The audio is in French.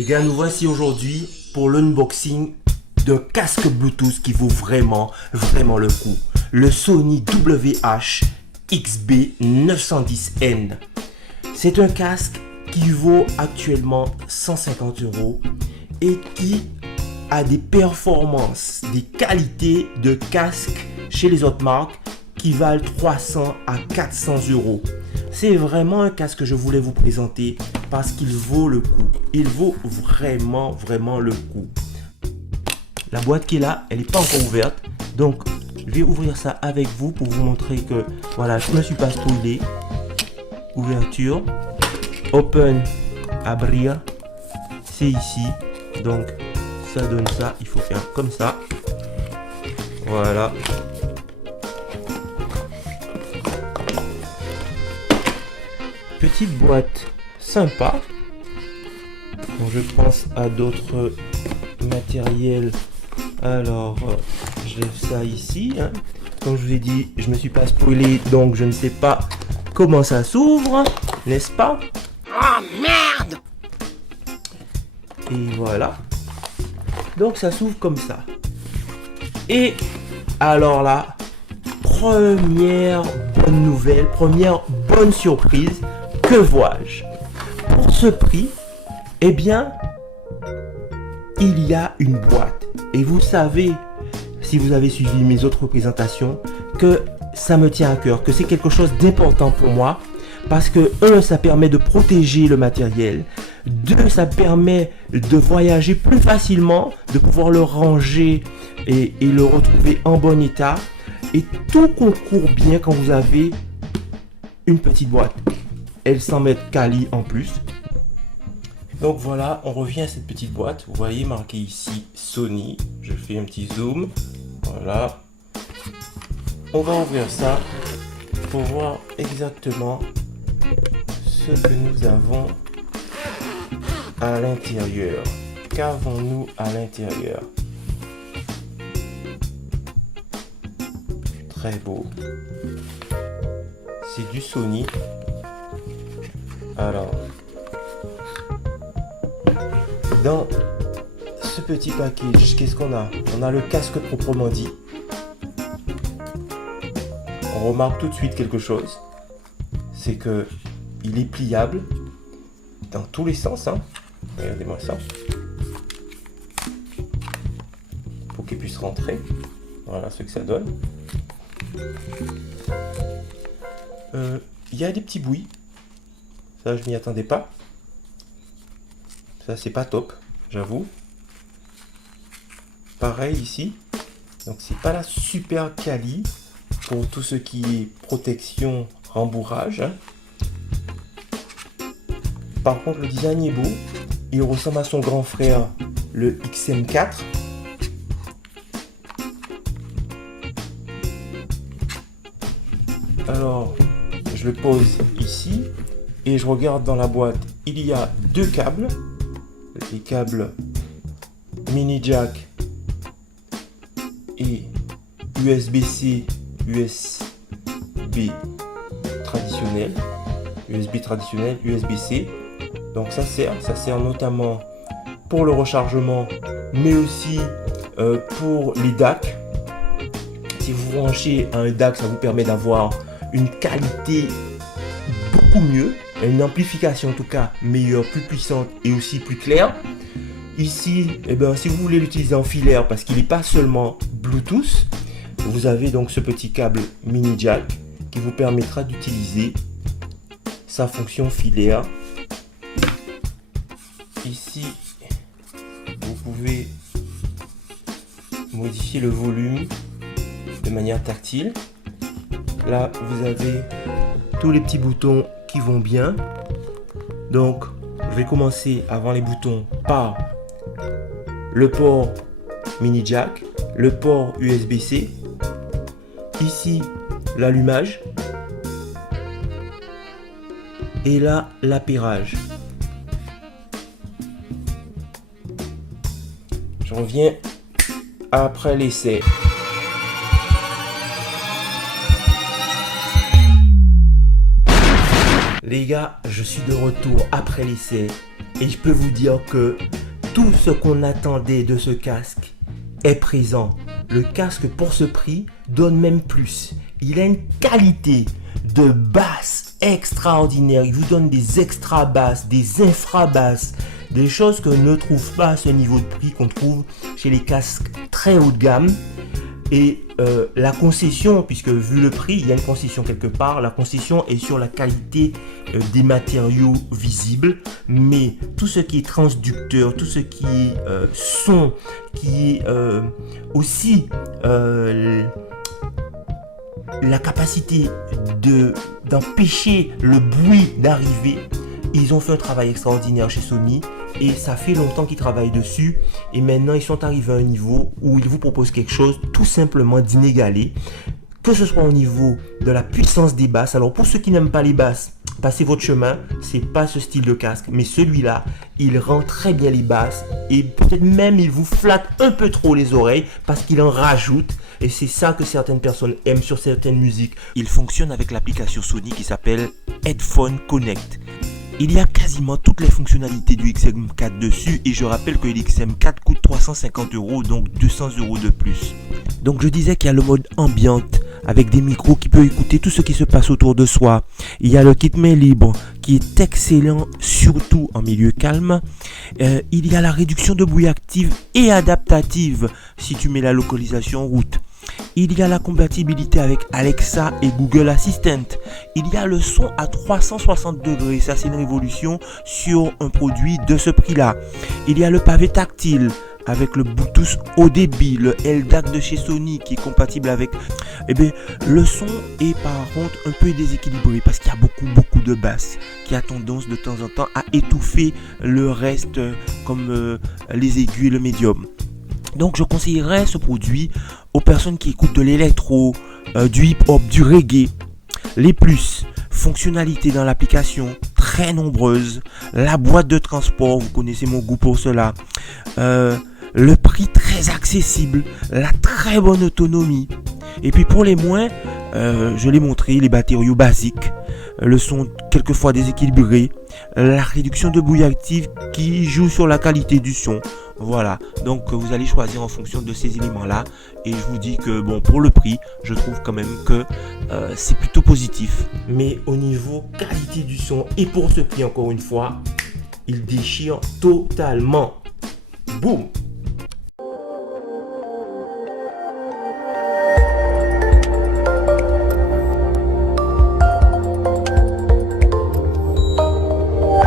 Les gars, nous voici aujourd'hui pour l'unboxing d'un casque Bluetooth qui vaut vraiment le coup. Le Sony WH-XB910N. C'est un casque qui vaut actuellement 150 € et qui a des performances, des qualités de casque chez les autres marques qui valent 300 à 400 €. C'est vraiment un casque que je voulais vous présenter parce qu'il vaut le coup. Il vaut vraiment le coup. La boîte qui est là, elle n'est pas encore ouverte. Donc, je vais ouvrir ça avec vous pour vous montrer que, voilà, je ne me suis pas spoilé. Ouverture. Open. Abrir. C'est ici. Donc, ça donne ça. Il faut faire comme ça. Voilà. Petite boîte sympa. Donc je pense à d'autres matériels. Alors, je lève ça ici. Hein. Comme je vous ai dit, je me suis pas spoilé, donc je ne sais pas comment ça s'ouvre, n'est-ce pas? Oh merde! Et voilà. Donc ça s'ouvre comme ça. Et alors là, première bonne nouvelle, première bonne surprise. Que vois-je? Pour ce prix, eh bien, il y a une boîte. Et vous savez, si vous avez suivi mes autres présentations, que ça me tient à cœur, que c'est quelque chose d'important pour moi. Parce que, un, ça permet de protéger le matériel. Deux, ça permet de voyager plus facilement, de pouvoir le ranger et le retrouver en bon état. Et tout concourt bien quand vous avez une petite boîte. Elle s'en met quali en plus. Donc voilà, on revient à cette petite boîte. Vous voyez marqué ici Sony. Je fais un petit zoom. Voilà. On va ouvrir ça pour voir exactement ce que nous avons à l'intérieur. Qu'avons-nous à l'intérieur? Très beau. C'est du Sony. Alors, dans ce petit package, qu'est-ce qu'on a? On a le casque proprement dit. On remarque tout de suite quelque chose. C'est que il est pliable dans tous les sens. Hein. Regardez-moi ça. Pour qu'il puisse rentrer. Voilà ce que ça donne. Il y a des petits bouilles. Ça, je m'y attendais pas. Ça, c'est pas top, j'avoue. Pareil ici. Donc, c'est pas la super quali pour tout ce qui est protection, rembourrage. Hein. Par contre, le design est beau. Il ressemble à son grand frère, le XM4. Alors, je le pose ici. Et je regarde dans la boîte, il y a deux câbles. Les câbles mini jack et USB-C, USB traditionnel, USB-C. Donc ça sert notamment pour le rechargement, mais aussi pour les DAC. Si vous branchez à un DAC, ça vous permet d'avoir une qualité beaucoup mieux, une amplification en tout cas meilleure, plus puissante et aussi plus claire. Ici, eh ben, si vous voulez l'utiliser en filaire parce qu'il n'est pas seulement Bluetooth, vous avez donc ce petit câble mini jack qui vous permettra d'utiliser sa fonction filaire. Ici, vous pouvez modifier le volume de manière tactile. Là, vous avez tous les petits boutons qui vont bien. Donc, je vais commencer avant les boutons par le port mini jack, le port USB-C. Ici, l'allumage. Et là, l'appairage. Je reviens après l'essai. Les gars, je suis de retour après l'essai et je peux vous dire que tout ce qu'on attendait de ce casque est présent. Le casque pour ce prix donne même plus. Il a une qualité de basse extraordinaire. Il vous donne des extra basses, des infra basses, des choses que ne trouve pas à ce niveau de prix qu'on trouve chez les casques très haut de gamme. Et la concession, puisque vu le prix, il y a une concession quelque part, la concession est sur la qualité des matériaux visibles, mais tout ce qui est transducteur, tout ce qui est son, qui est aussi la capacité d'empêcher le bruit d'arriver, ils ont fait un travail extraordinaire chez Sony. Et ça fait longtemps qu'ils travaillent dessus. Et maintenant, ils sont arrivés à un niveau où ils vous proposent quelque chose tout simplement d'inégalé. Que ce soit au niveau de la puissance des basses. Alors, pour ceux qui n'aiment pas les basses, passez votre chemin. C'est pas ce style de casque. Mais celui-là, il rend très bien les basses. Et peut-être même, il vous flatte un peu trop les oreilles parce qu'il en rajoute. Et c'est ça que certaines personnes aiment sur certaines musiques. Il fonctionne avec l'application Sony qui s'appelle Headphone Connect. Il y a quasiment toutes les fonctionnalités du XM4 dessus et je rappelle que l'XM4 coûte 350 €, donc 200 € de plus. Donc je disais qu'il y a le mode ambiante avec des micros qui peut écouter tout ce qui se passe autour de soi. Il y a le kit main libre qui est excellent, surtout en milieu calme. Il y a la réduction de bruit active et adaptative si tu mets la localisation route. Il y a la compatibilité avec Alexa et Google Assistant. Il y a le son à 360 degrés. Ça, c'est une révolution sur un produit de ce prix-là. Il y a le pavé tactile avec le Bluetooth haut débit, le LDAC de chez Sony qui est compatible avec... Eh bien, le son est par contre un peu déséquilibré parce qu'il y a beaucoup de basses qui a tendance de temps en temps à étouffer le reste comme les aigus et le médium. Donc je conseillerais ce produit aux personnes qui écoutent de l'électro, du hip-hop, du reggae. Les plus, fonctionnalités dans l'application, très nombreuses. La boîte de transport, vous connaissez mon goût pour cela. Le prix très accessible, la très bonne autonomie. Et puis pour les moins, je l'ai montré, les matériaux basiques. Le son quelquefois déséquilibré. La réduction de bruit active qui joue sur la qualité du son. Voilà, donc vous allez choisir en fonction de ces éléments-là. Et je vous dis que bon, pour le prix, je trouve quand même que c'est plutôt positif. Mais au niveau qualité du son et pour ce prix encore une fois, il déchire totalement. Boum!